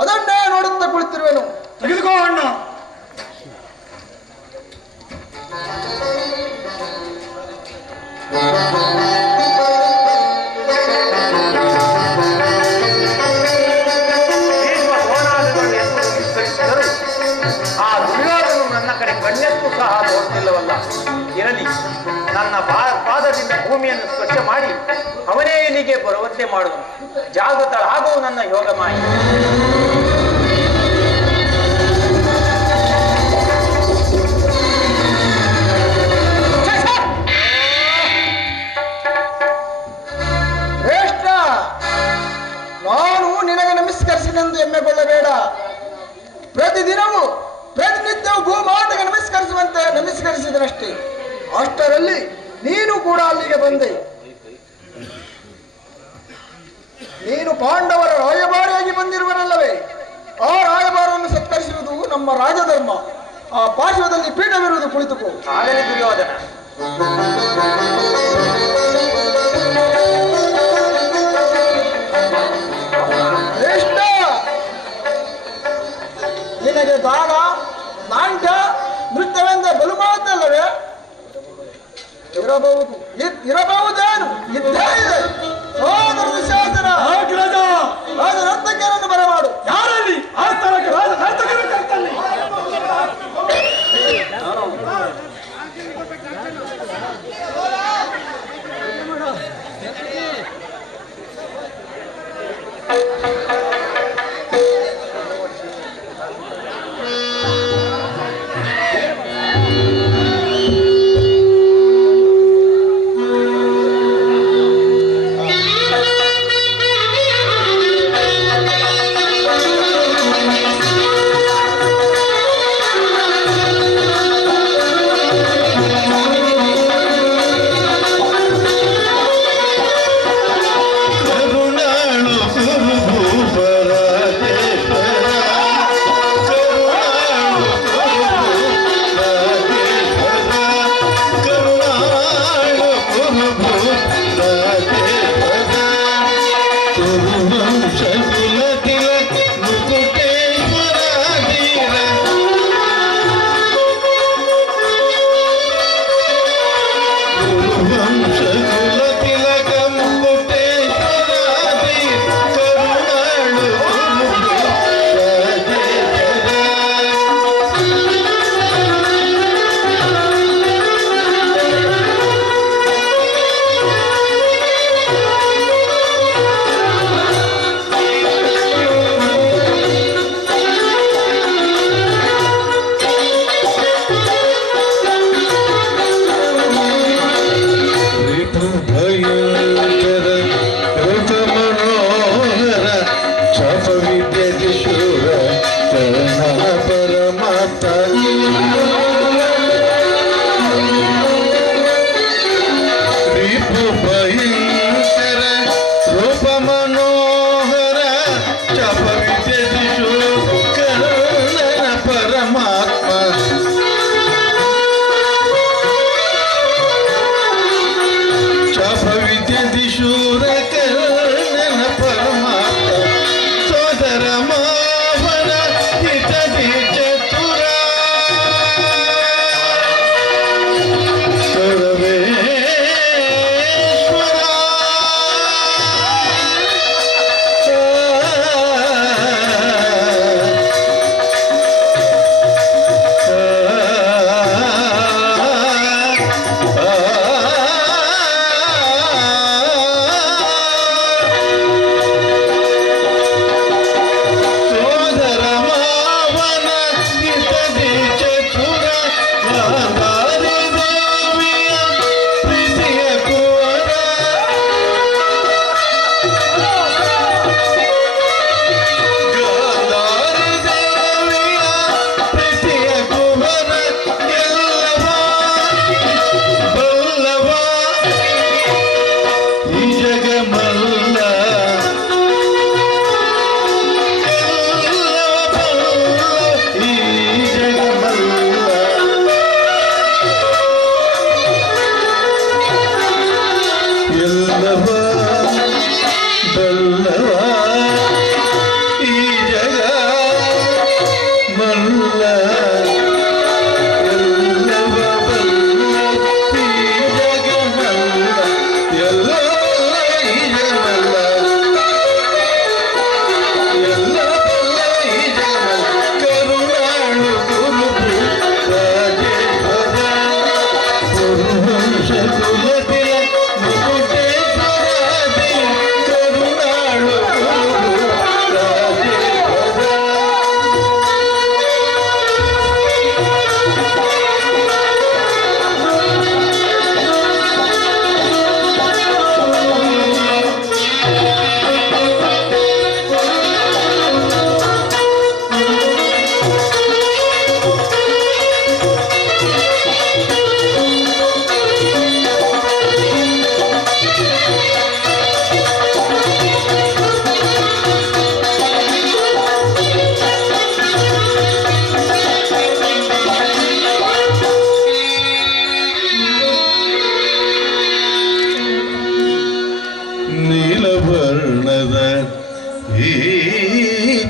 ಅದನ್ನೇ ನೋಡುತ್ತಾ ಕುಳಿತಿರುವೆನು. ತೆಗೆದುಕೋ ಅಣ್ಣ. ಆ ದುರ್ಯೋಧನು ನನ್ನ ಕಡೆ ಕಣ್ಣೆತ್ತು ಸಹ ನೋಡುತ್ತಿಲ್ಲವಲ್ಲ. ಇರಲಿ, ನನ್ನ ಪಾದದಿಂದ ಭೂಮಿಯನ್ನು ಸ್ವಚ್ಛ ಮಾಡಿ ಅವನೇ ಇಲ್ಲಿಗೆ ಬರುವಂತೆ ಮಾಡುವನು. ಜಾಗೃತಳಾಗುವ ನನ್ನ ಯೋಗ ಮಾಯಿ. ಶ್ರೇಷ್ಠ, ನಾನು ನಿನಗೆ ನಮಸ್ಕರಿಸಿದೆಂದು ಹೆಮ್ಮೆಗೊಳ್ಳಬೇಡ. ಪ್ರತಿದಿನವೂ ಪ್ರತಿನಿತ್ಯವೂ ಭೂಮಾತೆಗೆ ನಮಸ್ಕರಿಸಿದನಷ್ಟೇ. ಅಷ್ಟರಲ್ಲಿ ನೀನು ಕೂಡ ಅಲ್ಲಿಗೆ ಬಂದೆ. ನೀನು ಪಾಂಡವರ ರಾಯಭಾರಿಯಾಗಿ ಬಂದಿರುವನಲ್ಲವೇ? ಆ ರಾಯಭಾರವನ್ನು ಸತ್ಕರಿಸಿರುವುದು ನಮ್ಮ ರಾಜಧರ್ಮ. ಆ ಪಾರ್ಶ್ವದಲ್ಲಿ ಪೀಠವಿರುವುದು, ಕುಳಿತುಕೋ. ಆಗಲೇ ದುರ್ಯೋಧನ. ಶ್ರೇಷ್ಠ, ನಿನಗೆ ಗಾನ, ನಾಟ್ಯ, ನೃತ್ಯವೆಂದ ಬಲು ಮಾತಲ್ಲವೇ? ಇರಬಹುದೇನು? ಇದ್ದೇ ಇದೆ. ಸೋದರ ದುಶ್ಯಾಸನ, ರಾಜ ನರ್ತಕಿಯರನ್ನು ಬರಮಾಡು. ಯಾರಲ್ಲಿ ಆ ಸ್ಥಳಕ್ಕೆ ರಾಜ ನರ್ತಕರು ಕರ್ತಾನೆ.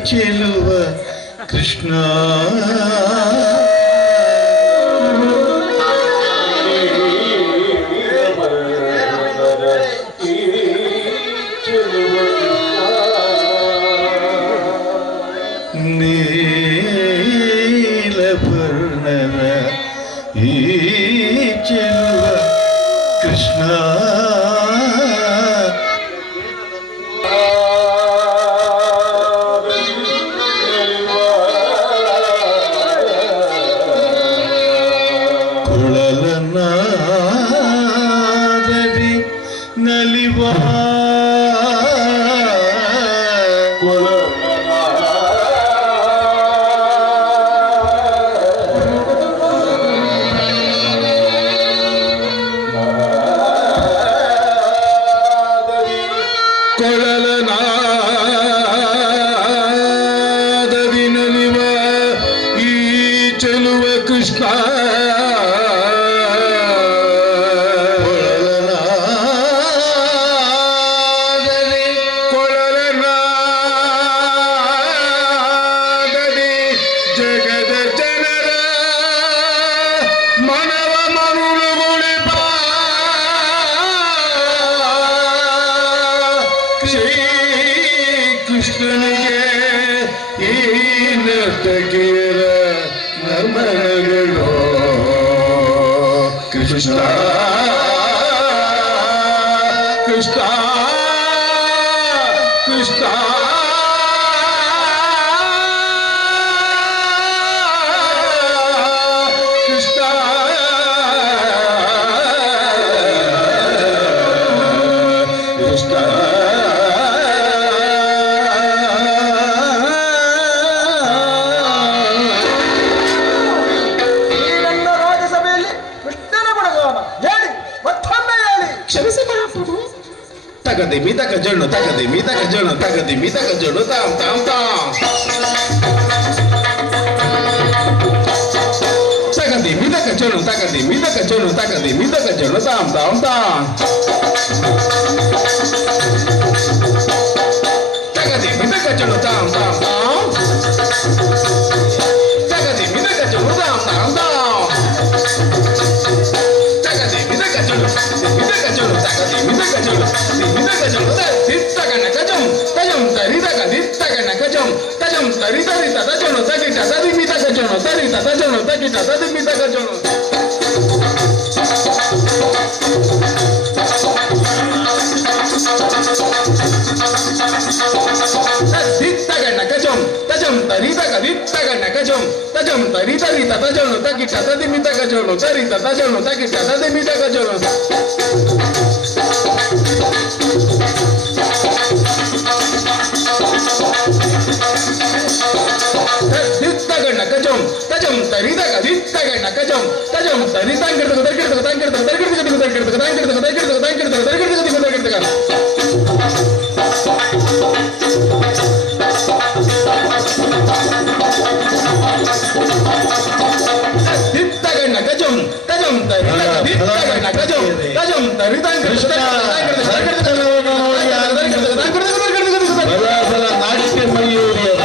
ಚೆಲುವ ಕೃಷ್ಣ ನೀಲವರ್ಣನ ಈ ಚೆಲುವ ಕೃಷ್ಣ ಕೊಳಲನಾದರಿ ನಲಿವ ಕೊಳಲನಾದರಿ ನಲಿವ ಈ ಚೆಲುವ ಕೃಷ್ಣ ಕೊಳಲನಾದರಿ ಜಗದ ಜನರ ಮನವ ಮರುಳುಗೊಳಿಪ ಶ್ರೀ ಕೃಷ್ಣನಿಗೆ ಈ ನರ್ತಕಿಯರ ನಮನಗಳು ಕೃಷ್ಣ ಕೃಷ್ಣ ಕೃಷ್ಣ ಕೃಷ್ಣ ಕೃಷ್ಣ ಈ ನನ್ನ ರಾಜ್ಯಸಭೆಯಲ್ಲಿ ಕೃಷ್ಣನ ಗುಣಗಾನ ಹೇಳಿ ಮತ್ತೊಮ್ಮೆ ಹೇಳಿ. ಕ್ಷಮಿಸಿ ಮಹಾಪ್ರಭು. ತಗದಿ ಮಿತಕ ಜಣ್ಣು ತಗದಿ ಮಿತಕ ಜಣ್ಣು ತಗದಿ ಮಿತಕ ಜಣ್ಣು ತಾಮ್ ತಾಮ್ ತಾಮ್ ತಗದಿ ಮಿತಕ ಜಣ್ಣು ತಗದಿ ಮಿತಕ ಜಣ್ಣು ತಗದಿ ಮಿತಕ ಜಣ್ಣು ತಾಮ್ ತಾಮ್ ತಾಮ್ ತಗದಿ ಮಿತಕ ಜಣ್ಣು ತಾಮ್ ತಾಮ್ ತಾಮ್ ತಗದಿ ಮಿತಕ ಜಣ್ಣು ತಾಮ್ ತಾಮ್ ತಾಮ್ ತಗದಿ ಮಿತಕ ಜಣ್ಣು ತಗದಿ ಮಿತಕ ಜಣ್ಣು ಮಿತಕ ಜಣ್ಣು ದಿತ್ತಗನ ಕಜಂ ಕಜಂ ತರಿದಗ ದಿತ್ತಗನ ಕಜಂ ಕಜಂ ತರಿ ತರಿ ತದ ಜಣ್ಣು ತಗಿಟ ತದಿ ಮಿತಕ ಜಣ್ಣು ತರಿ ತದ ಜಣ್ಣು ತಗಿಟ ತದಿ ಮಿತಕ ಜಣ್ಣು ದಿತ್ತಗನ ಕಜಂ ಕಜಂ ತರಿದಗ ದಿತ್ತಗನ ಕಜಂ ಕಜಂ ತರಿ ತರಿ ತದ ಜಣ್ಣು ತಗಿಟ ತದಿ ಮಿತಕ ಜಣ್ಣು ತರಿ ತದ ಜಣ್ಣು ತಗಿಟ ತದಿ ಮಿತಕ ಜಣ್ಣು ದಿತ್ತಗನ ಕಜಂ ಕಜಂ ತರಿದಗ ದಿತ್ತಗನ ಕಜಂ ಕಜಂ ತರಿ ತಾಂಗಿಡ್ತಗ ತರ್ಗಿಡ್ತಗ ತಾಂಗಿಡ್ತಗ ತರ್ಗಿಡ್ತಗ ತರ್ಗಿಡ್ತಗ ತಾಂಗಿಡ್ತಗ ತರ್ಗಿಡ್ತಗ ತಾಂಗಿಡ್ತಗ ತರ್ಗಿಡ್ತಗ ತರ್ಗಿಡ್ತಗ ದಿತ್ತಗನ ಕಜಂ ಕಜಂ ತರಿದಗ ದಿತ್ತಗನ ಕಜಂ ಕಜಂ ತರಿ ತಾಂಗಿಡ್ತಗ ನಾಡಿಕೆ ಮರೆಯುವುದಿಲ್ಲ.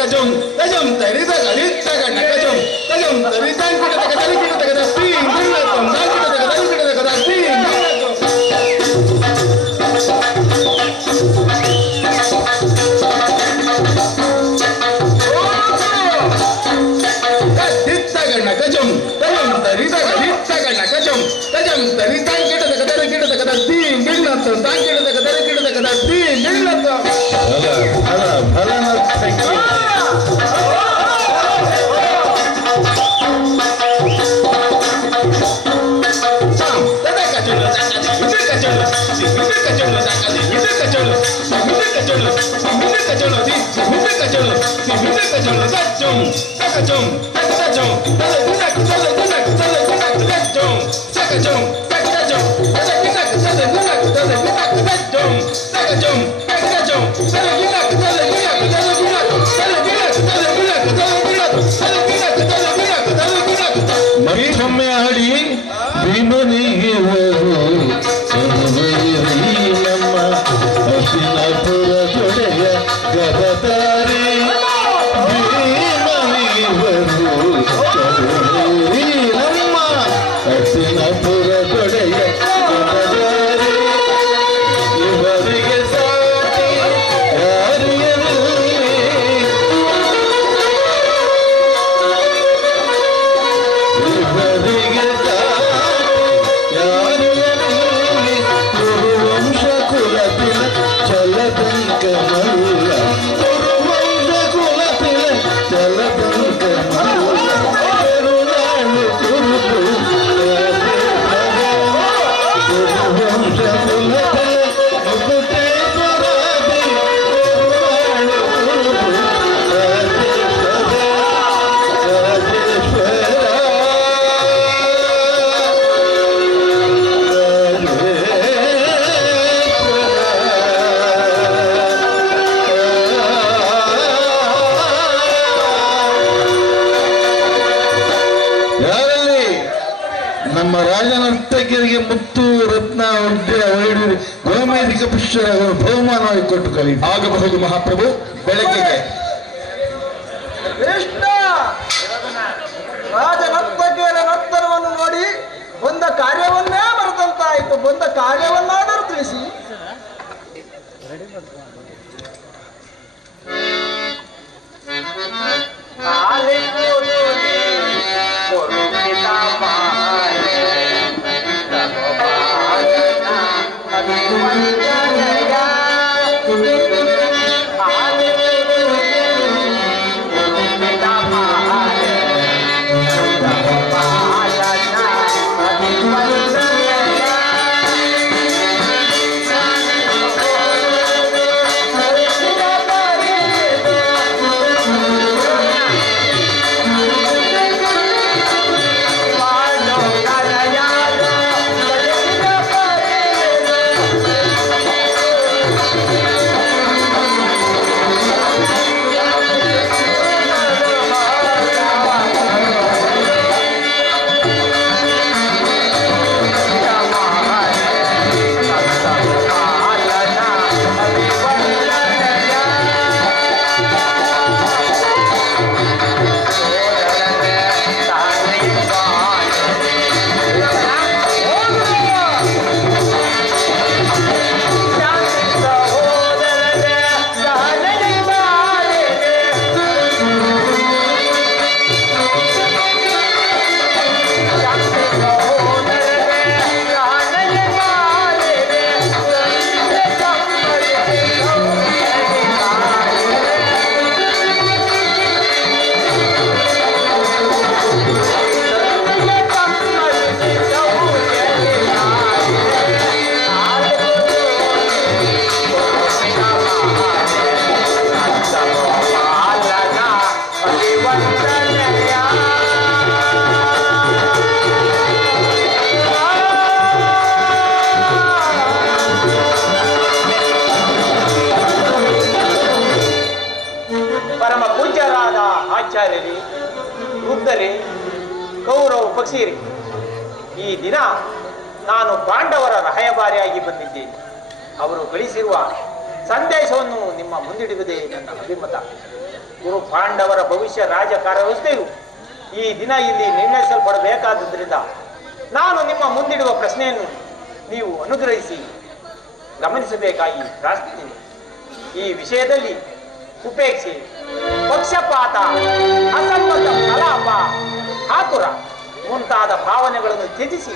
ಕಜಂ ಕಜಂ ತರಿದಗ ದಿತ್ತಗನ ಕಜಂ ಕಜಂ ತರಿ ತಾಂಗಿಡ್ತಗ ತರ್ಗಿಡ್ತಗ ದಸ್ತಿ ನಿಲ್ಲತಂ ತಾಂಗಿಡ್ತಗ ತರ್ಗಿಡ್ತಗ ದಸ್ತಿ ನಿಲ್ಲತಂ ದಿತ್ತಗನ ಕಜಂ ಕಜಂ ತರಿದಗ ದಿತ್ತಗನ ಕಜಂ ಕಜಂ ತರಿ ತಾಂಗಿಡ್ತಗ ತರ್ಗಿಡ್ತಗ ದಸ್ತಿ ನಿಲ್ಲತಂ ತಾಂಗಿಡ್ತಗ ತರ್ಗಿಡ್ತಗ ದಸ್ತಿ ನಿಲ್ಲತಂ ಮತ್ತೊಮ್ಮೆ ಆಡಿ ಭೀಮನಿಗೆ ನರ್ತಕಿಯರಿಗೆ ಮುತ್ತು ರತ್ನ ವೈಡೂರಿ ಗೋಮೇಧಿಕ ಪುಷ್ಪಗಳು ಬಹುಮಾನವಾಗಿ ಕೊಟ್ಟು ಕಲಿ ಆಗಬಹುದು ಮಹಾಪ್ರಭು. ಬೆಳಗ್ಗೆಗೆ ಕೃಷ್ಣ ರಾಜ ನರ್ತಕಿಯರ ನರ್ತನವನ್ನು ನೋಡಿ ಬಂದ ಕಾರ್ಯವನ್ನೇ ಮರೆತಂತಾಯಿತು. ಬಂದ ಕಾರ್ಯವನ್ನಾದರೂ ತಿಳಿಸಿ. ಆಚಾರ್ಯರೇ, ವೃದ್ಧರೇ, ಕೌರವ ಪಕ್ಷಿಯರೇ, ಈ ದಿನ ನಾನು ಪಾಂಡವರ ರಾಯಭಾರಿಯಾಗಿ ಬಂದಿದ್ದೇನೆ. ಅವರು ಕಳಿಸಿರುವ ಸಂದೇಶವನ್ನು ನಿಮ್ಮ ಮುಂದಿಡುವುದೇ ನನ್ನ ಅಭಿಮತ. ಗುರು ಪಾಂಡವರ ಭವಿಷ್ಯ ರಾಜಕಾರ್ಯ ವ್ಯವಸ್ಥೆಯು ಈ ದಿನ ಇಲ್ಲಿ ನಿರ್ಣಯಿಸಲ್ಪಡಬೇಕಾದ್ದರಿಂದ ನಾನು ನಿಮ್ಮ ಮುಂದಿಡುವ ಪ್ರಶ್ನೆಯನ್ನು ನೀವು ಅನುಗ್ರಹಿಸಿ ಗಮನಿಸಬೇಕಾಗಿ ಪ್ರಾರ್ಥಿಸುತ್ತೇನೆ. ಈ ವಿಷಯದಲ್ಲಿ ಉಪೇಕ್ಷೆ, ಪಕ್ಷಪಾತ, ಅಸಮ್ಮತ ಕಲಾಪ, ಆತುರ ಮುಂತಾದ ಭಾವನೆಗಳನ್ನು ತ್ಯಜಿಸಿ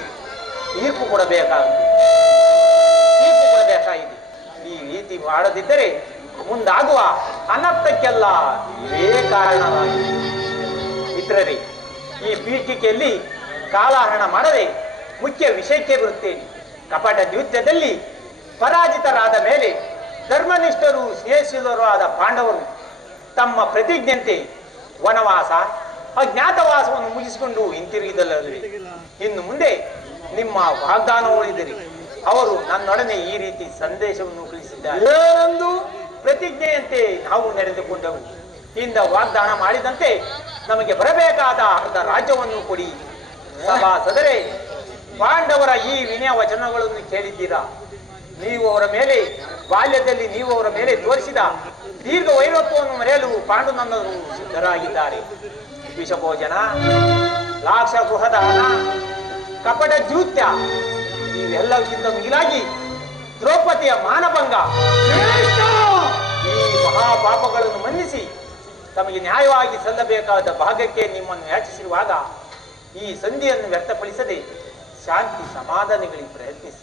ತೀರ್ಪು ಕೊಡಬೇಕಾಗಿದೆ. ಈ ರೀತಿ ಮಾಡದಿದ್ದರೆ ಮುಂದಾಗುವ ಅನರ್ಥಕ್ಕೆಲ್ಲ ಇವೇ ಕಾರಣವಾಗಿದೆ. ಮಿತ್ರರೇ, ಈ ಪೀಠಿಕೆಯಲ್ಲಿ ಕಾಲಹರಣ ಮಾಡದೆ ಮುಖ್ಯ ವಿಷಯಕ್ಕೆ ಬರುತ್ತೇನೆ. ಕಪಟ ಯುದ್ಧದಲ್ಲಿ ಪರಾಜಿತರಾದ ಮೇಲೆ ಧರ್ಮನಿಷ್ಠರು ಸ್ನೇಹಿಸಿದರು ಆದ ಪಾಂಡವರು ತಮ್ಮ ಪ್ರತಿಜ್ಞೆಯಂತೆ ವನವಾಸ, ಅಜ್ಞಾತವಾಸವನ್ನು ಮುಗಿಸಿಕೊಂಡು ಹಿಂತಿರುಗಿದಲ್ಲದೆ ಇನ್ನು ಮುಂದೆ ನಿಮ್ಮ ವಾಗ್ದಾನ ಉಳಿದಿರಿ. ಅವರು ನನ್ನೊಡನೆ ಈ ರೀತಿ ಸಂದೇಶವನ್ನು ಕಳಿಸಿದ್ದಾರೆ. ಏನೆಂದು? ಪ್ರತಿಜ್ಞೆಯಂತೆ ನಾವು ನಡೆದುಕೊಂಡವು. ಇಂದ ವಾಗ್ದಾನ ಮಾಡಿದಂತೆ ನಮಗೆ ಬರಬೇಕಾದ ಅರ್ಧ ರಾಜ್ಯವನ್ನು ಕೊಡಿ. ಸಭಾಸದರೇ, ಪಾಂಡವರ ಈ ವಿನಯ ವಚನಗಳನ್ನು ಕೇಳಿದ್ದೀರಾ? ನೀವು ಅವರ ಮೇಲೆ ಬಾಲ್ಯದಲ್ಲಿ ನೀವು ಅವರ ಮೇಲೆ ತೋರಿಸಿದ ದೀರ್ಘ ವೈರತ್ವವನ್ನು ಮರೆಯಲು ಪಾಂಡುನಂದರು ಸಿದ್ಧರಾಗಿದ್ದಾರೆ. ವಿಷಭೋಜನ, ಲಾಕ್ಷ ಗೃಹದಾನ, ಕಪಟ ದ್ಯೂತ್ಯ ಇವೆಲ್ಲಕ್ಕಿಂತ ಮಿಗಿಲಾಗಿ ದ್ರೌಪದಿಯ ಮಾನಭಂಗ, ಈ ಮಹಾಪಾಪಗಳನ್ನು ಮನ್ನಿಸಿ ತಮಗೆ ನ್ಯಾಯವಾಗಿ ಸಲ್ಲಬೇಕಾದ ಭಾಗಕ್ಕೆ ನಿಮ್ಮನ್ನು ಯಾಚಿಸಿರುವಾಗ ಈ ಸಂಧಿಯನ್ನು ವ್ಯಕ್ತಪಡಿಸದೆ ಶಾಂತಿ ಸಮಾಧಾನಗಳಿಗೆ ಪ್ರಯತ್ನಿಸಿ.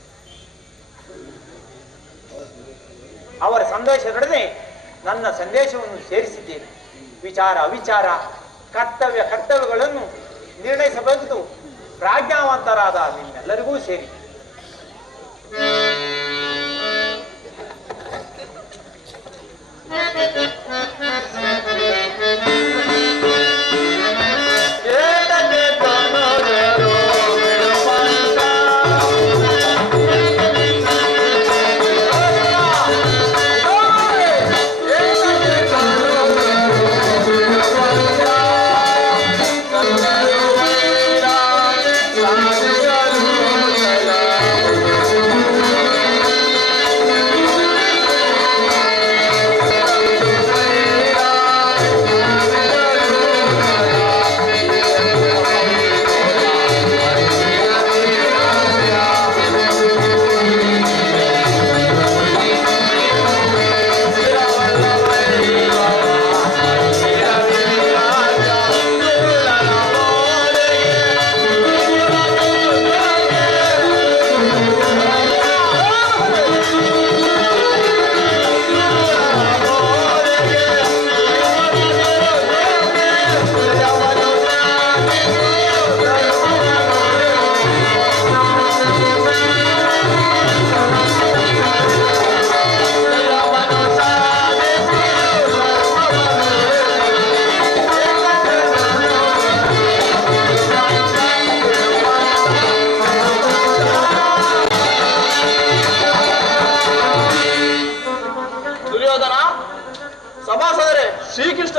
ಅವರ ಸಂದೇಶದೊಡನೆ ನನ್ನ ಸಂದೇಶವನ್ನು ಸೇರಿಸಿದ್ದೇನೆ. ವಿಚಾರ ಅವಿಚಾರ, ಕರ್ತವ್ಯಗಳನ್ನು ನಿರ್ಣಯಿಸಬಹುದು ಪ್ರಾಜ್ಞಾವಂತರಾದ ನಿಮ್ಮೆಲ್ಲರಿಗೂ ಸೇರಿ.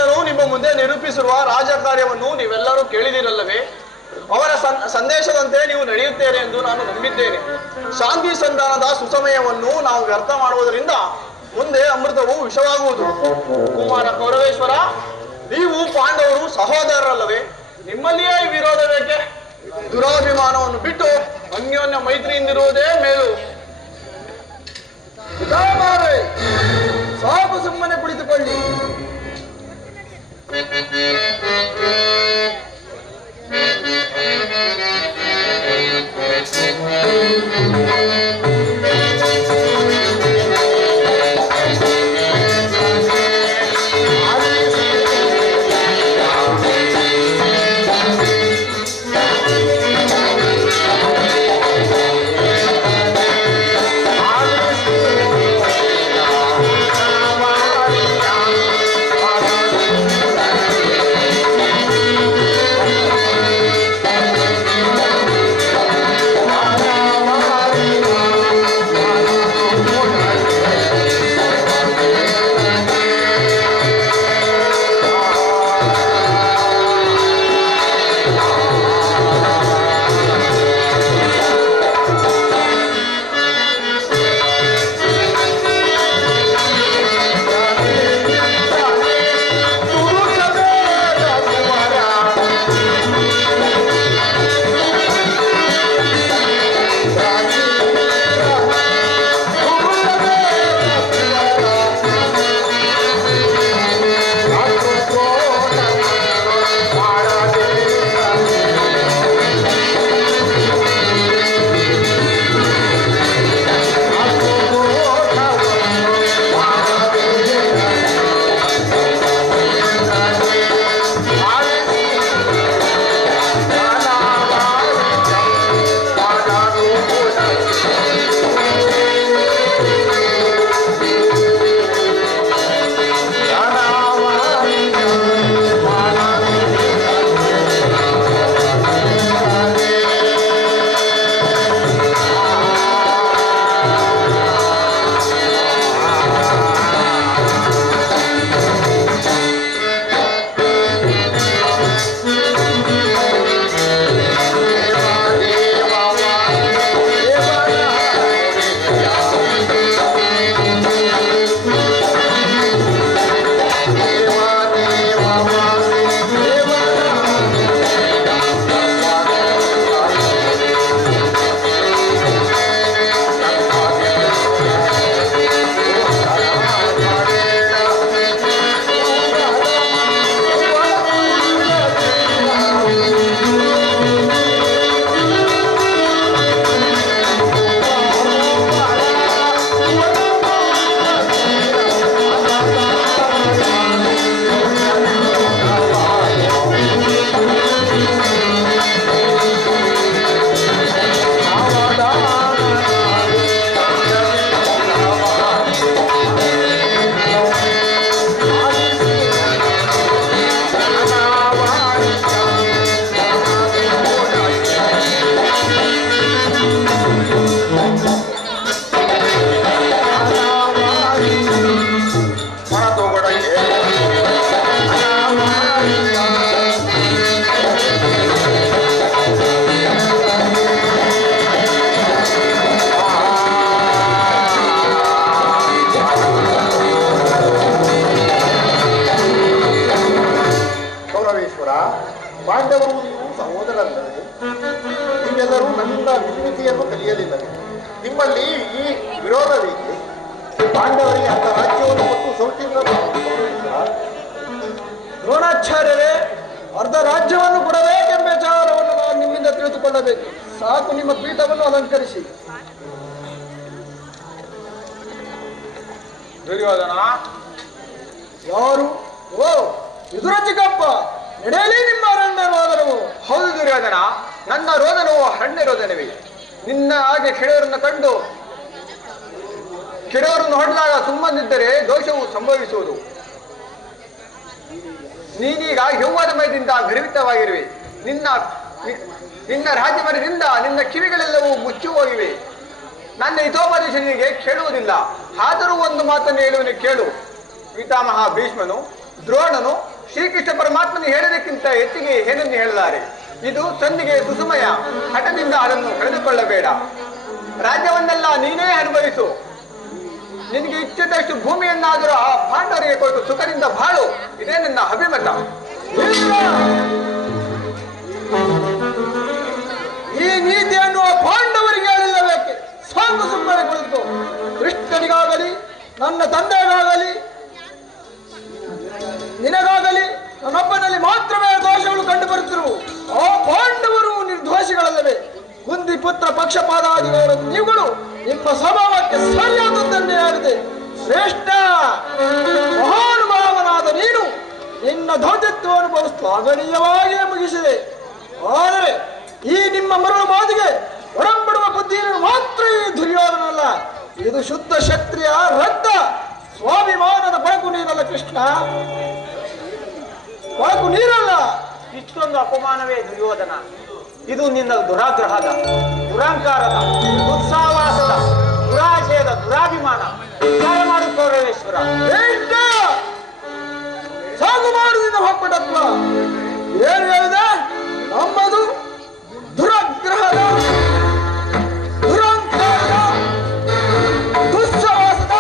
ಶ್ರೀಕೃಷ್ಣನು ನಿಮ್ಮ ಮುಂದೆ ನಿರೂಪಿಸಿರುವ ರಾಜಕಾರ್ಯವನ್ನು ನೀವೆಲ್ಲರೂ ಕೇಳಿದಿರಲ್ಲವೇ? ಅವರ ಸಂದೇಶದಂತೆ ನೀವು ನಡೆಯುತ್ತೇನೆ ಎಂದು ನಾನು ನಂಬಿದ್ದೇನೆ. ಶಾಂತಿ ಸಂಧಾನದ ಸುಸಮಯವನ್ನು ನಾವು ವ್ಯರ್ಥ ಮಾಡುವುದರಿಂದ ಮುಂದೆ ಅಮೃತವು ವಿಷವಾಗುವುದು. ಕುಮಾರ ಕೌರವೇಶ್ವರ, ನೀವು ಪಾಂಡವರು ಸಹೋದರರಲ್ಲವೇ? ನಿಮ್ಮಲ್ಲಿಯೇ ವಿರೋಧ ಬೇಕೆ? ದುರಾಭಿಮಾನವನ್ನು ಬಿಟ್ಟು ಅನ್ಯೋನ್ಯ ಮೈತ್ರಿಯಿಂದಿರುವುದೇ ಮೇಲು. ಸಾಕು, ಸುಮ್ಮನೆ ಕುಳಿತುಕೊಳ್ಳಿ. ಪಾಂಡವರು ನೀವು ಸಹೋದರರಲ್ಲವೇ? ನೀವೆಲ್ಲರೂ ನನ್ನಿಂದ ವಿನೀತಿಯನ್ನು ಕಲಿಯಲಿಲ್ಲವೇ? ನಿಮ್ಮಲ್ಲಿ ಈ ವಿರೋಧವೇಕೆ? ಪಾಂಡವರಿಗೆ ಅಂತ ರಾಜ್ಯವನ್ನು ಕೊಟ್ಟು ಸೌಖ್ಯಗಳ ದ್ರೋಣಾಚಾರ್ಯರೇ, ಅರ್ಧ ರಾಜ್ಯವನ್ನು ಕೊಡಬೇಕೆಂಬ ವಿಚಾರವನ್ನು ನಾನು ನಿಮ್ಮಿಂದ ತಿಳಿದುಕೊಳ್ಳಬೇಕು. ಸಾಕು, ನಿಮ್ಮ ಪೀಠವನ್ನು ಅಲಂಕರಿಸಿ. ದುರ್ಯೋಧನ, ಯಾರು? ಓ, ವಿದುರ ಚಿಕ್ಕಪ್ಪ, ನಡೆಯಲಿ ನಿಮ್ಮ ಅರಣ್ಯ ರೋದನವು. ಹೌದು ದುರ್ಯೋಧನ, ನನ್ನ ರೋದನವು ಅರಣ್ಯ ರೋದನವೇ. ನಿನ್ನ ಹಾಗೆ ಕೆಡವರನ್ನು ಹೊಡೆದಾಗ ಸುಮ್ಮನಿದ್ದರೆ ದೋಷವು ಸಂಭವಿಸುವುದು. ನೀನೀಗ ಯೌವನಮಯದಿಂದ ಗರ್ವಿತವಾಗಿರುವೆ. ನಿನ್ನ ರಾಜ್ಯಮರದಿಂದ ನಿನ್ನ ಕಿವಿಗಳೆಲ್ಲವೂ ಮುಚ್ಚಿ ಹೋಗಿವೆ. ನನ್ನ ಹಿತೋಪದೇಶ ನಿನಗೆ ಕೇಳುವುದಿಲ್ಲ. ಆದರೂ ಒಂದು ಮಾತನ್ನು ಹೇಳುವನು ಕೇಳು. ಪಿತಾಮಹ ಭೀಷ್ಮನು, ದ್ರೋಣನು, ಶ್ರೀಕೃಷ್ಣ ಪರಮಾತ್ಮನು ಹೇಳಿದಕ್ಕಿಂತ ಹೆಚ್ಚಿಗೆ ಏನನ್ನು ಹೇಳಿದ್ದಾರೆ. ಇದು ಸಂಧಿಗೆ ಸುಸಮಯ, ಹಠದಿಂದ ಅದನ್ನು ಕಳೆದುಕೊಳ್ಳಬೇಡ. ರಾಜ್ಯವನ್ನೆಲ್ಲ ನೀನೇ ಅನುಭವಿಸು. ನಿನಗೆ ಇಚ್ಛಿದಷ್ಟು ಭೂಮಿಯನ್ನಾದರೂ ಆ ಪಾಂಡವರಿಗೆ ಕೊಟ್ಟು ಸುಖದಿಂದ ಬಾಳು. ಇದೇ ನನ್ನ ಅಭಿಮತ. ಈ ನೀತಿಯನ್ನು ಆ ಪಾಂಡವರಿಗೆ ಹೇಳಿಲ್ಲಬೇಕೆ? ಸಾಕು ಸುಮ್ಮನೆ ಕುಳಿತು. ಕೃಷ್ಣನಿಗಾಗಲಿ ನನ್ನ ತಂದೆಗಾಗಲಿ ನಿನಗಾಗಲಿ ನನ್ನೊಬ್ಬನಲ್ಲಿ ಮಾತ್ರವೇ ದೋಷಗಳು ಕಂಡು ಬರುತ್ತಿರುವು. ಆ ಪಾಂಡವರು ನಿರ್ದೋಷಿಗಳಲ್ಲವೇ? ಕುಂದಿ ಪುತ್ರ ಪಕ್ಷಪಾದಾದಿಗಳ ನೀವುಗಳು ನಿಮ್ಮ ಸ್ವಭಾವಕ್ಕೆ ಸರಿಯಾದದ್ದನ್ನೇ ಆಗಿದೆ. ಶ್ರೇಷ್ಠ ಮಹಾನುಭಾವನಾದ ನೀನು ನಿನ್ನ ದೌತ್ಯತ್ವವನ್ನು ಬಹು ಶ್ಲಾಘನೀಯವಾಗಿಯೇ ಮುಗಿಸಿದೆ. ಆದರೆ ಈ ನಿಮ್ಮ ಮರಳು ಮಾತಿಗೆ ಒಡಂಬಡುವ ಬುದ್ಧಿಯನ್ನು ಮಾತ್ರ ಈ ದುರ್ಯೋಧನಲ್ಲ. ಇದು ಶುದ್ಧ ಕ್ಷತ್ರಿಯ ರಕ್ತ ಸ್ವಾಭಿಮಾನದ ಬೆಳಕು ನೀರಲ್ಲ ಕೃಷ್ಣ, ಬೆಳಕು ನೀರಲ್ಲ. ಇಷ್ಟೊಂದು ಅಪಮಾನವೇ ದುರ್ಯೋಧನ. ಇದು ನಿನ್ನ ದುರಾಗ್ರಹದ, ದುರಹಂಕಾರದ, ದುಸ್ಸಾವಾಸದ, ದುರಾಶಯದ, ದುರಾಭಿಮಾನ. ವಿಚಾರ ಮಾಡು ಕೌರವೇಶ್ವರ. ಸಾಗು ಮಾಡುವುದಿನ ಹೊಕ್ಕಟತ್ವ ಏನು ಹೇಳಿದೆ? ನಮ್ಮದು ದುರಗ್ರಹದ, ದುರಹಂಕಾರದ, ದುಸ್ಸಾವಾಸದ,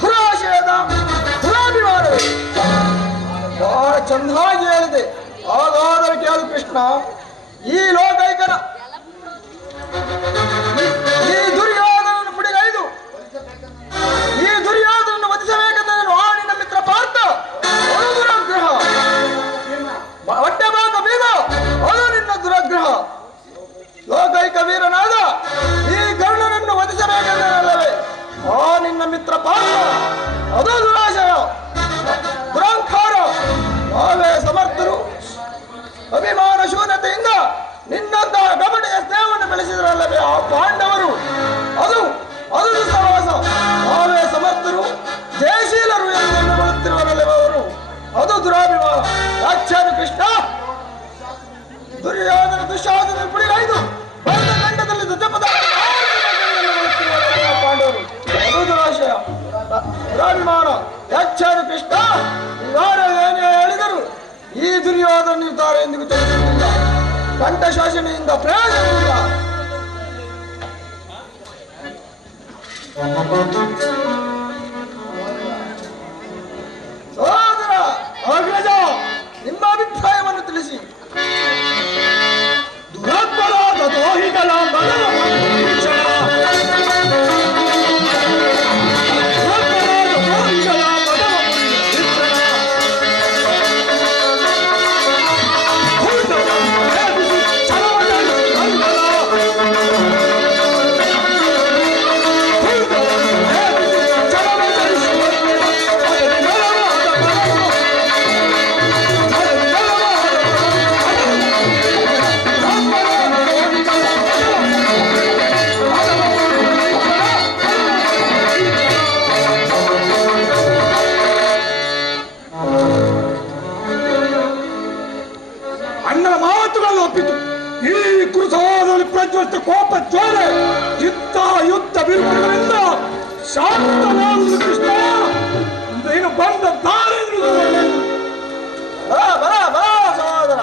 ದುರಾಶಯದ, ದುರಾಭಿಮಾನವೇ. ಬಹಳ ಚೆನ್ನಾಗಿ ಹೇಳಿದೆ. ಹಾಗಾದರೆ ಕೇಳು ಕೃಷ್ಣ, ಈ ಲೋಕೈಕನ ಈ ದುರ್ಯೋಧನನ್ನು ಪುಡಿಗೈದು ಈ ದುರ್ಯೋಧನನ್ನು ವಧಿಸಬೇಕೆಂದರೆ ನಿನ್ನ ಮಿತ್ರ ಪಾರ್ಥ ಅದು ದುರಗ್ರಹ. ಹೊಟ್ಟೆ ಭಾಗ ಬೀಗ ಅದು ನಿನ್ನ ದುರಗ್ರಹ. ಲೋಕೈಕ ವೀರನಾದ ಈ ಕರ್ಣನನ್ನು ವಧಿಸಬೇಕೆಂದರಲ್ಲವೇ ಆ ನಿನ್ನ ಮಿತ್ರ ಪಾರ್ಥ ಅದು ದುರಾಶಯ, ದುರಹಂಕಾರ. ನಾವೇ ಸಮರ್ಥರು. ಅಭಿಮಾನ ಶೂನ್ಯತೆಯಿಂದ ನಿನ್ನಂತಹ ಕಪಟಿಯ ಸ್ನೇಹವನ್ನು ಬೆಳೆಸಿದ್ರಲ್ಲವೇ ಆ ಪಾಂಡವರು. ಅದು ಅದು ಸಹವಾಸ. ನಾವೇ ಸಮರ್ಥರು, ಜಯಶೀಲರು ಎಂದು ಬರುತ್ತಿರುವಲ್ಲವೇ ಅವರು. ಅದು ದುರಾಭಿಮಾನ. ಯಾಕ್ಷಾನು ಕೃಷ್ಣ, ದುರ್ಯೋಧನ ದುಶ್ಯಾಸನ ಪುಡಿಗೈದು ಖಂಡದಲ್ಲಿ ಜಪದ ಪಾಂಡವರು. ಅದು ದುರಾಶಯ, ದುರಾಭಿಮಾನ. ಯಾಕ್ಷಾನು ಕೃಷ್ಣ, ಯಾರು ಏನೇ ಹೇಳಿದರು ಈ ದುರ್ಯೋಧನ ನಿರ್ಧಾರ ಎಂದಿಗೂ ತಿಳಿಸುವುದಿಲ್ಲ. ಕಂಠಶಾಸನೆಯಿಂದ ಪ್ರಯೋಜನವಿಲ್ಲ. ಸಹೋದರ ಅಗ್ರಜ, ನಿಮ್ಮ ಅಭಿಪ್ರಾಯವನ್ನು ತಿಳಿಸಿ. ದುರಾತ್ಮರಾದ ದ್ರೋಹಿಗಳ ಮನದ ಅಣ್ಣನ ಮಾತುಗಳನ್ನು ಒಪ್ಪಿತು. ಈ ಕುರುಸವಾದದಲ್ಲಿ ಪ್ರಜ್ವಲಿತ ಕೋಪ ಜ್ವಾಲ ಯುದ್ಧ ಬಿರುಕುಗಳಿಂದ ಶಾಂತನಾದ ಕೃಷ್ಣ ನೀನು ಬಂದ ದಾರಿ ಬರ ಸಹೋದರ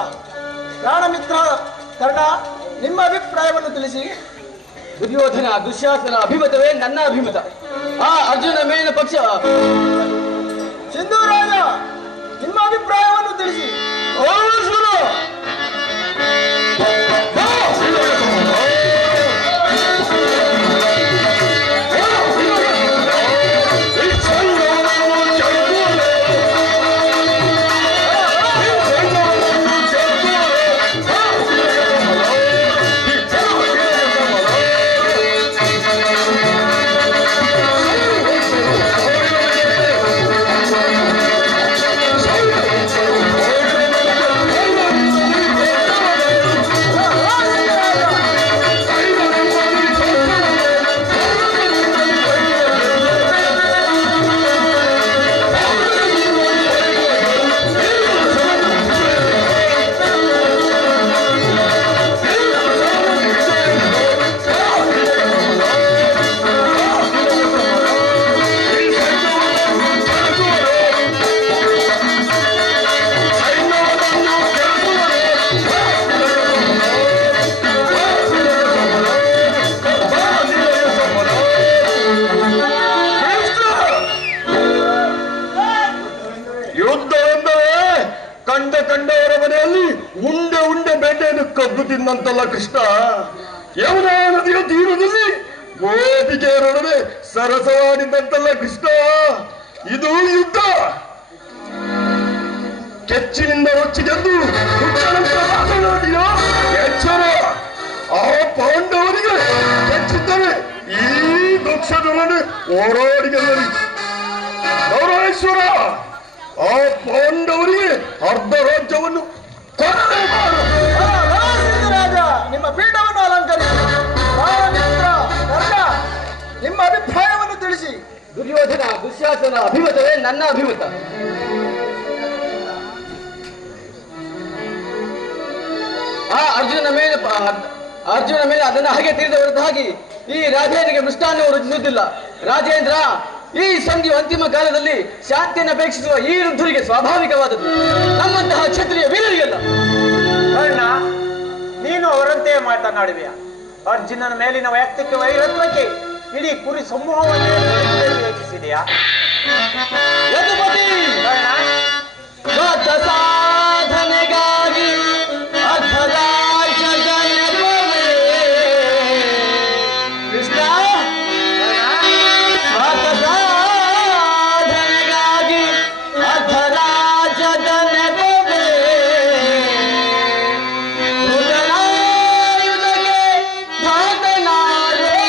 ಪ್ರಾಣಮಿತ್ರ ಕರ್ಣ, ನಿಮ್ಮ ಅಭಿಪ್ರಾಯವನ್ನು ತಿಳಿಸಿ. ದುರ್ಯೋಧನ ದುಶ್ಯಾಸನ ಅಭಿಮತವೇ ನನ್ನ ಅಭಿಮತ. ಆ ಅರ್ಜುನ ಮೇಲಿನ ಪಕ್ಷ. ಸಿಂಧು ರಾಜ, ನಿಮ್ಮ ಅಭಿಪ್ರಾಯವನ್ನು ತಿಳಿಸಿ. ಬಂದಂತಲ್ಲ ಕೃಷ್ಣ. ಯಮುನಾ ನದಿಯ ತೀರದಲ್ಲಿ ಗೋಪಿಕೆಯರೊಡನೆ ಸರಸವಾಡಿದ್ದಂತಲ್ಲ ಕೃಷ್ಣ. ಇದು ಯುದ್ಧ. ಕೆಚ್ಚಿನಿಂದ ಹೊಚ್ಚಿಗೆದ್ದು ಎಚ್ಚರ. ಆ ಪಾಂಡವರಿಗೆ ಕೆಚ್ಚಿದ್ದರೆ ಈ ದಕ್ಷನೊಡನೆ ಹೋರಾಡಿಗೆಲ್ಲರಿ. ಗೌರವೇಶ್ವರ, ಆ ಪಾಂಡವರಿಗೆ ಅರ್ಧ ರಾಜ್ಯವನ್ನು ಕೊಡಲೇಬಾರದು. ರಾಜ, ನಿಮ್ಮ ಪೀಠವನ್ನು ಅಲಂಕರಿಸಿ. ನಿಮ್ಮ ಅಭಿಪ್ರಾಯವನ್ನು ತಿಳಿಸಿ. ದುರ್ಯೋಧನ ದುಶ್ಯಾಸನ ಅಭಿಮತವೇ ನನ್ನ ಅಭಿಮತ. ಆ ಅರ್ಜುನ ಮೇಲೆ ಅದನ್ನು ಹಾಗೆ ತಿಳಿದ ಹೊರತಾಗಿ ಈ ರಾಜೇಂದ್ರಿಗೆ ಮೃಷ್ಟಾನ್ನವರು ನುದ್ದಿಲ್ಲ. ರಾಜೇಂದ್ರ, ಈ ಸಂಧಿಯು ಅಂತಿಮ ಕಾಲದಲ್ಲಿ ಶಾಂತಿಯನ್ನು ಅಪೇಕ್ಷಿಸುವ ಈ ವೃದ್ಧರಿಗೆ ಸ್ವಾಭಾವಿಕವಾದದ್ದು, ನಮ್ಮಂತಹ ಕ್ಷತ್ರಿಯ ವೀರರಿಗೆಲ್ಲ. ಅಣ್ಣ, ನೀನು ಅವರಂತೆ ಮಾತನಾಡುವೆಯಾ? ಅರ್ಜುನನ ಮೇಲಿನ ವೈಯಕ್ತಿಕ ವೈರತ್ವಕ್ಕೆ ಇಡೀ ಕುರಿ ಸಮೂಹವನ್ನೇ ಯೋಚಿಸಿದೆಯಾ? ಯದುಪತಿ, ಸ್ವಾರ್ಥ ಸಾಧನೆಗಾಗಿ ಅರ್ಧರಾಜ್ಯದ ನೆಪವೇ ಕೃಷ್ಣ. ಸ್ವಾರ್ಥ ಸಾಧನೆಗಾಗಿ ಅರ್ಧರಾಜ್ಯದ ನೆಪವೇ ಮೃಗನಾಯುಧಕ್ಕೆ ಧಾತನಾರೆ.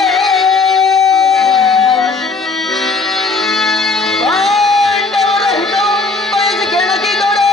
ಪಾಂಡವರ ಹಿತಂ ಬಯಸಿ ಕೆಣಕಿದೊಡೆ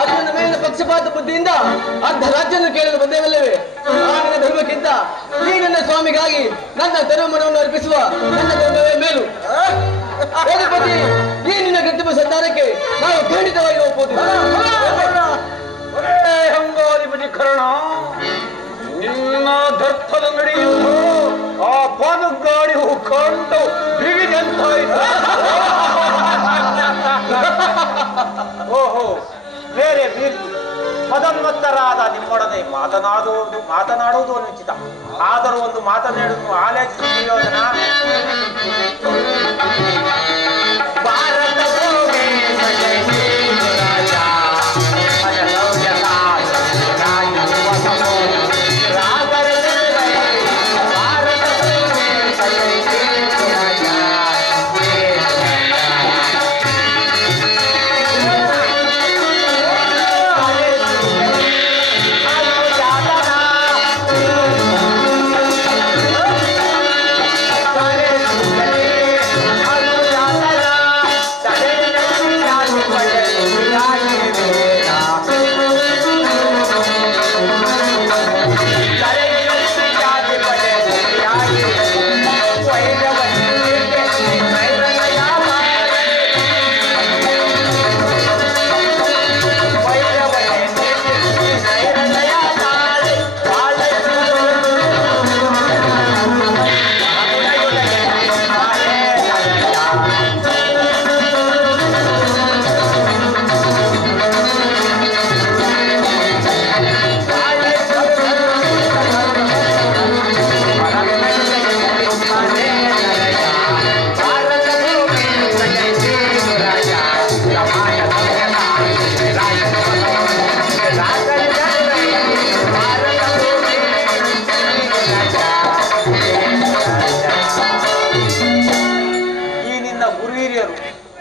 ಅರ್ಜುನ ಮೇಲಿನ ಪಕ್ಷಪಾತ ಬುದ್ಧಿಯಿಂದ ಅರ್ಧ ರಾಜ್ಯವನ್ನು ಕೇಳಲು ಬಂದೇವಲ್ಲವೇ? ನಿನ್ನ ಧರ್ಮಕ್ಕಿಂತ ಈ ನನ್ನ ಸ್ವಾಮಿಗಾಗಿ ನನ್ನ ಧರ್ಮವನ್ನು ಅರ್ಪಿಸುವ ನನ್ನ ಧರ್ಮವೇ ಮೇಲು. ರಘುಪತಿ, ಈ ನಿನ್ನ ಕೃತ್ರಿಮ ಸಂಧಾನಕ್ಕೆ ನಾವು ಖಂಡಿತವಾಗಿ ಒಪ್ಪುವುದಿಲ್ಲ. ಹಂಗಾಧಿಪತಿ ಕರ್ಣ, ನಿನ್ನ ದರ್ಪದ ನಡೆಯುವುದು ಆ ಪಾನುಗಾಡಿಯು ಕಂಡು ಬಿಗಿದಂತಾಯಿತು. ಓಹೋ, ಬೇರೆ ಬೀರ್ತಿ ಮದನ್ಮತ್ತರಾದ ನಿಮ್ಮೊಡನೆ ಮಾತನಾಡುವುದು ಅನುಚಿತ. ಆದರೂ ಒಂದು ಮಾತನಾಡುವುದು ಆಲೋಚಿಸಿ ಯೋಜನ. ಭಾರತ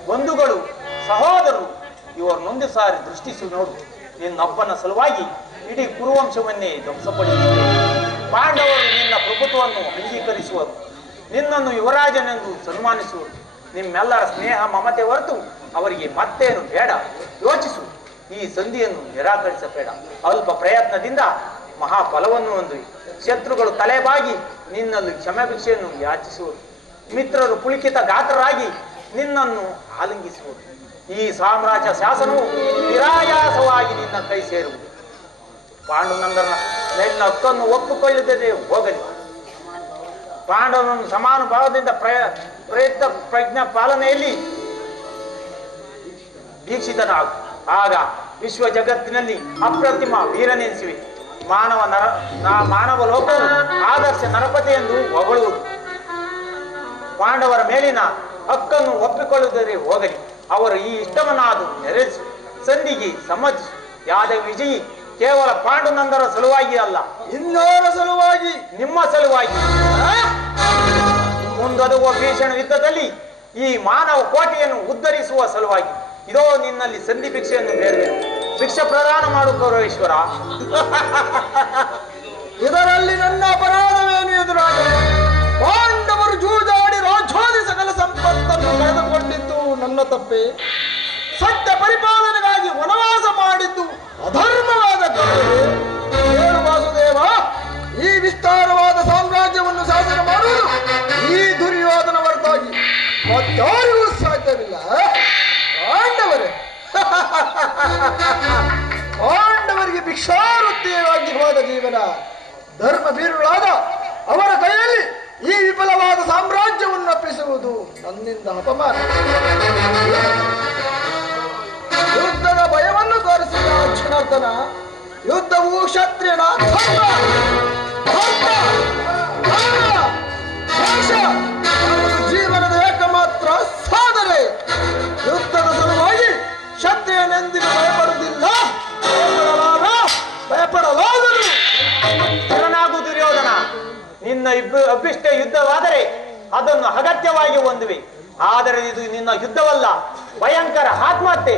ಬಂಧುಗಳು, ಸಹೋದರರು ಇವರನ್ನೊಂದು ಸಾರಿ ದೃಷ್ಟಿಸಿ ನೋಡು. ನಿನ್ನಪ್ಪನ ಸಲುವಾಗಿ ಇಡೀ ಕುರುವಂಶವನ್ನೇ ಧ್ವಂಸಪಡಿಸಿದೆ. ಪಾಂಡವರು ನಿನ್ನ ಪ್ರಭುತ್ವವನ್ನು ಅಂಗೀಕರಿಸುವರು, ನಿನ್ನನ್ನು ಯುವರಾಜನೆಂದು ಸನ್ಮಾನಿಸುವರು. ನಿಮ್ಮೆಲ್ಲರ ಸ್ನೇಹ ಮಮತೆ ಹೊರತು ಅವರಿಗೆ ಮತ್ತೇನು ಬೇಡ. ಯೋಚಿಸು, ಈ ಸಂಧಿಯನ್ನು ನಿರಾಕರಿಸಬೇಡ. ಅಲ್ಪ ಪ್ರಯತ್ನದಿಂದ ಮಹಾಫಲವನ್ನು ಹೊಂದುವಿ. ಶತ್ರುಗಳು ತಲೆಬಾಗಿ ನಿನ್ನಲ್ಲಿ ಕ್ಷಮೆಭಿಕ್ಷೆಯನ್ನು ಯಾಚಿಸುವರು. ಮಿತ್ರರು ಪುಳಿಕಿತ ಗಾತ್ರರಾಗಿ ನಿನ್ನನ್ನು ಆಲಿಂಗಿಸುವುದು. ಈ ಸಾಮ್ರಾಜ್ಯ ಶಾಸನವು ನಿರಾಯಾಸವಾಗಿ ನಿನ್ನ ಕೈ ಸೇರುವುದು. ಪಾಂಡುನಂದನ ಮೇಲಿನ ಹಕ್ಕನ್ನು ಒಪ್ಪಿಕೊಳ್ಳದೆ ಹೋಗಲಿ. ಪಾಂಡವನನ್ನು ಸಮಾನುಭಾವದಿಂದ ಪ್ರಯತ್ನ ಪ್ರಜ್ಞಾ ಪಾಲನೆಯಲ್ಲಿ ದೀಕ್ಷಿತನಾಗು. ಆಗ ವಿಶ್ವ ಜಗತ್ತಿನಲ್ಲಿ ಅಪ್ರತಿಮ ವೀರನೆನಿಸುವೆ. ಮಾನವ ಲೋಕವು ಆದರ್ಶ ನರಪತಿ ಎಂದು ಹೊಗಳುವುದು. ಪಾಂಡವರ ಮೇಲಿನ ಹಕ್ಕನ್ನು ಒಪ್ಪಿಕೊಳ್ಳುವುದರೆ ಹೋಗಲಿ. ಅವರು ಈ ಇಷ್ಟವನ್ನಾದು ನೆರವೇರಿಸು. ಸಂಧಿಗೆ ಸಮ್ಮತಿಸು. ಯಾದವ ವಿಜಯಿ ಕೇವಲ ಪಾಂಡುನಂದರ ಸಲುವಾಗಿ ಅಲ್ಲ, ಇನ್ನೋರ ಸಲುವಾಗಿ, ನಿಮ್ಮ ಸಲುವಾಗಿ. ಮುಂದೊದಗುವ ಭೀಷಣ ಯುದ್ಧದಲ್ಲಿ ಈ ಮಾನವ ಕೋಟೆಯನ್ನು ಉದ್ಧರಿಸುವ ಸಲುವಾಗಿ ಇದೋ ನಿನ್ನಲ್ಲಿ ಸಂಧಿ ಭಿಕ್ಷೆಯನ್ನು ಬೇಡುವೆ. ಭಿಕ್ಷೆ ಪ್ರದಾನ ಮಾಡು ಕೌರವೇಶ್ವರ. ಇದರಲ್ಲಿ ನನ್ನ ಅಪರಾಧವೇನು ಎದುರಾಗ? ಪಾಂಡವರು ಜೂಜಾಡಿ ರಾಜ್ಯೋದಿ ಸಕಲ ಸಂಪತ್ತನ್ನು ಕಳೆದುಕೊಂಡಿದ್ದು ನನ್ನ ತಪ್ಪೆ. ಸತ್ಯ ಪರಿಪಾಲನೆಗಾಗಿ ವನವಾಸ ಮಾಡಿದ್ದು ಅಧರ್ಮವಾದ ಕರ್ತವ್ಯ. ಹೇಳು ವಾಸುದೇವ, ಈ ವಿಸ್ತಾರವಾದ ಸಾಮ್ರಾಜ್ಯವನ್ನು ಶಾಸನ ಮಾಡುವುದು ಈ ದುರ್ಯೋಧನ ಹೊರತಾಗಿ ಮತ್ತಾರಿಗೂ ಸಾಧ್ಯವಿಲ್ಲ. ಪಾಂಡವರೇ ಪಾಂಡವರಿಗೆ ಭಿಕ್ಷಾವೃತ್ತಿಯಾಗಿ ಹೋದ ಜೀವನ. ಧರ್ಮ ಬೀರುಗಳಾದ ಅವರ ಕೈಯಲ್ಲಿ ಈ ವಿಫಲವಾದ ಸಾಮ್ರಾಜ್ಯವನ್ನು ಅಪ್ಪಿಸುವುದು ನನ್ನಿಂದ ಅಪಮಾನ. ಯುದ್ಧದ ಭಯವನ್ನು ತೋರಿಸಿದ ಅರ್ಜುನರ್ದನ. ಯುದ್ಧವು ಕ್ಷತ್ರಿಯನ ಧರ್ಮ, ಜೀವನದ ಏಕಮಾತ್ರ ಸಾಧನೆ. ಯುದ್ಧದ ಸಲುವಾಗಿ ಕ್ಷತ್ರಿಯನೆಂದಿಗೂ ಭಯಪಡುವುದಿಲ್ಲ, ಭಯಪಡಲಾಗದು. ಶರಣಾಗು ದುರ್ಯೋಧನ. ನಿನ್ನ ಅಭಿಷ್ಟ ಯುದ್ಧವಾದರೆ ಅದನ್ನು ಅಗತ್ಯವಾಗಿ ಹೊಂದುವೆ. ಆದರೆ ಇದು ನಿನ್ನ ಯುದ್ಧವಲ್ಲ, ಭಯಂಕರ ಆತ್ಮಹತ್ಯೆ,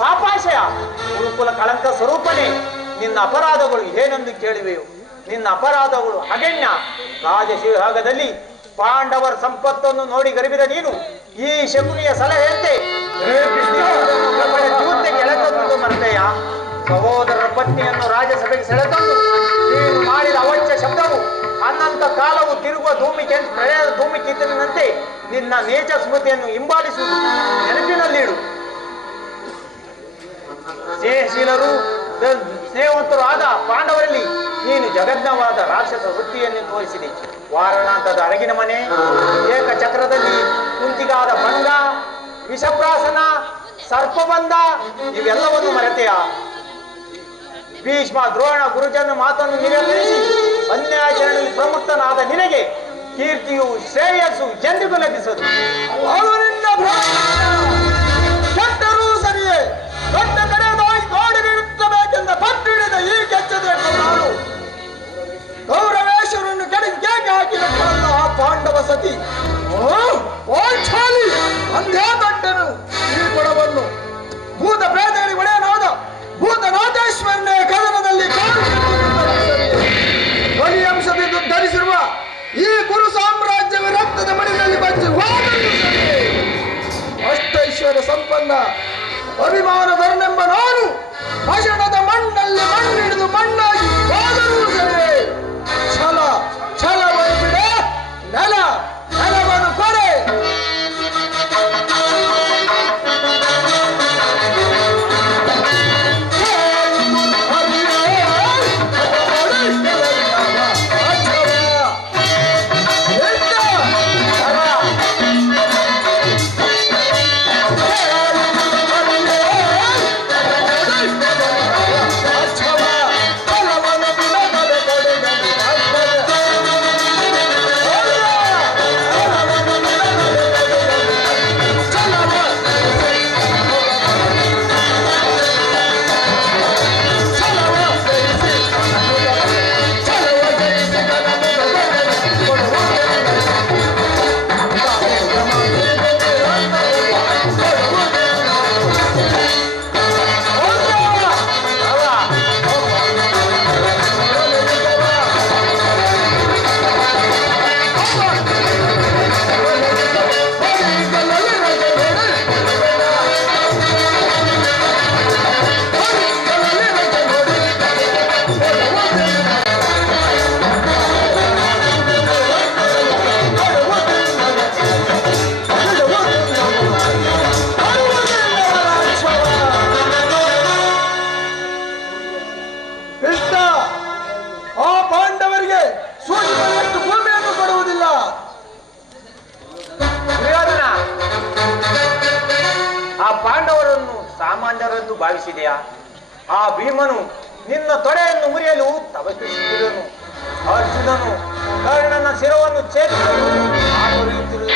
ಪಾಪಾಶಯ, ಗುರುಕುಲ ಕಳಂಕ ಸ್ವರೂಪನೇ. ನಿನ್ನ ಅಪರಾಧಗಳು ಏನೆಂದು ಕೇಳಿವೆಯೋ? ನಿನ್ನ ಅಪರಾಧಗಳು ಅಗಣ್ಯ. ರಾಜಸಿಂಹದಲ್ಲಿ ಪಾಂಡವರ ಸಂಪತ್ತನ್ನು ನೋಡಿ ಗರ್ಭಿದ ನೀನು ಈ ಶಕುನಿಯ ಸಲಹೆಯಂತೆ ಗೆಳೆತದ್ದು ಮರೆತೆಯ? ಪತ್ನಿಯನ್ನು ರಾಜ್ಯಸಭೆಗೆ ಸೆಳೆತಂದು ನೀನು ಮಾಡಿದ ಅವಶ್ಯ ಶಬ್ದವು ಅನಂತ ಕಾಲವು ತಿರುಗುವ ಧೂಮಿಕೆ ಪ್ರಳಯದ ಧೂಮಿಕೀತನಂತೆ ನಿನ್ನ ನೀಚ ಸ್ಮೃತಿಯನ್ನು ಹಿಂಬಾಲಿಸುವುದು ನೆನಪಿನಲ್ಲಿಡು. ಸ್ನೇಹಶೀಲರು ಸ್ನೇಹವಂತರು ಆದ ಪಾಂಡವರಲ್ಲಿ ನೀನು ಜಗಜ್ಞವಾದ ರಾಕ್ಷಸ ವೃತ್ತಿಯನ್ನು ತೋರಿಸಿದೆ. ವಾರಣಾಂತದ ಅರಗಿನ ಮನೆ, ಏಕಚಕ್ರದಲ್ಲಿ ಕುಂತಿಗಾದ ಭಂಗ, ವಿಷಪ್ರಾಸನ, ಸರ್ಪಬಂಧ ಇವೆಲ್ಲವನ್ನು ಮರೆತೆಯ. ಭೀಷ್ಮ ದ್ರೋಣ ಗುರುಜನ ಮಾತನ್ನು ನಿರಾಕರಿಸಿ ಅನ್ಯಾಚರಣೆಯಲ್ಲಿ ಪ್ರಮುಖನಾದ ನಿನಗೆ ಕೀರ್ತಿಯು ಶ್ರೇಯಸ್ಸು ಎಂದಿಗೂ ಲಭಿಸದು. ಅವರಿಂದ ಕೆಟ್ಟರೂ ಸರಿಯೇ ದೊಡ್ಡ ಕಡೆಯದಾಗಿ ಕಾಡಿಗಿಳಿಸಬೇಕೆಂದ ಪಟ್ಟಿಡಿದ ಈ ಕೆಚ್ಚದೆ ನಾನು ಗೌರವೇಶ್ವರನ್ನು ಕಡೆಗೆ ಕೇಕೆ ಹಾಕಿದ ಆ ಪಾಂಡವ ಸತಿ ಅಂದೇ ದೊಡ್ಡನು ಈ ಕೊಡವನ್ನು ಭೂತ ಪ್ರೇತಗಳಿಗೆ ಒಡೆಯನಾದ ಭೂತನಾಥೇಶ್ವರನೇ ಕದನದಲ್ಲಿ ಬಲಿಯಂಶದಿಂದ ಧರಿಸಿರುವ ಈ ಕುರು ಸಾಮ್ರಾಜ್ಯವ ರಕ್ತದ ಮಡಿನಲ್ಲಿ ಬಚ್ಚಿ ಅಷ್ಟೈಶ್ವರ್ಯ ಸಂಪನ್ನ ಅಭಿಮಾನಧರನೆಂಬ ನಾನು ಭಷಣದ ಮಣ್ಣಲ್ಲಿ ಮಣ್ಣಿಡಿದು ಮಣ್ಣಾಗಿ ಹೋದರೂ ಸರಿ ಛಲ ಛಲವನ್ನು ಬಿಡೆ ನೆಲವನ್ನು ಕೊರೆ. ಸಾಮಾನ್ಯರೆಂದು ಭಾವಿಸಿದೆಯಾ? ಆ ಭೀಮನು ನಿನ್ನ ತೊಡೆಯನ್ನು ಮುರಿಯಲು ತವಕಿಸುತ್ತಿರುವನು. ಅರ್ಜುನನು ಕರ್ಣನ ಶಿರವನ್ನು ಛೇದಿಸುತ್ತಿರುವನು.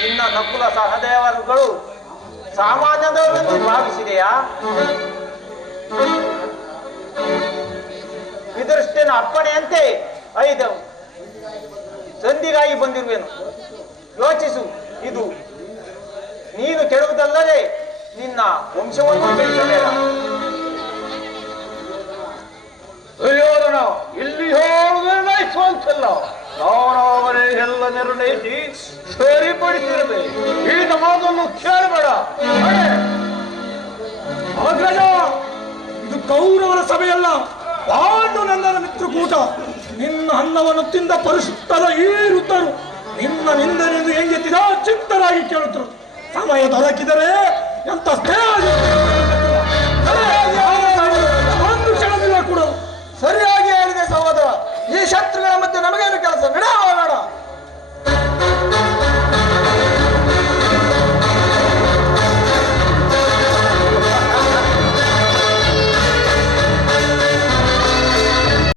ನಿನ್ನ ನಕುಲ ಸಹದೇವರುಗಳು ಸಾಮಾನ್ಯದವರೆಂದು ಭಾವಿಸಿದೆಯಾ? ವಿದುರಷ್ಟೇನ ಅಪ್ಪಣೆಯಂತೆ 5 ಸಂಧಿಗಾಗಿ ಬಂದಿರುವೆನು. ಯೋಚಿಸು, ಇದು ನೀನು ಕೆಡುವುದಲ್ಲದೆ ನಿನ್ನ ವಂಶವನ್ನು ಬೆಳೆಸಬೇಡ. ದುರ್ಯೋಧನ ಇಲ್ಲಿ ನಿರ್ಣಯಿಸುವಂತಲ್ಲ, ನಾನವರೇ ಎಲ್ಲ ನಿರ್ಣಯಿಸಿ ಸರಿಪಡಿಸಿರಬೇಕು. ಈಗ ಮಾತನ್ನು ಕೇಳಬೇಡ. ಅಗ್ರಜ, ಇದು ಕೌರವರ ಸಭೆಯಲ್ಲ, ಪಾಂಡುನಂದನ ಮಿತ್ರಕೂಟ. ನಿನ್ನ ಅನ್ನವನ್ನು ತಿಂದ ಪರಿಶುದ್ಧದ ಈ ವೃದ್ಧರು ನಿನ್ನ ನಿಂದನೆಂದು ಹೆಂಗೆತ್ತಿದ ಚಿತ್ತರಾಗಿ ಕೇಳುತ್ತರು. ಸಮಯ ದೊರಕಿದರೆ ಎಂತ ಒಂದು ಕ್ಷಣದಿಂದ ಕೂಡ ಸರಿಯಾಗಿ ಹೇಳಿದೆ ಸಹೋದರ. ಈ ಶತ್ರುಗಳ ಮಧ್ಯೆ ನಮಗೇನು ಕೆಲಸ?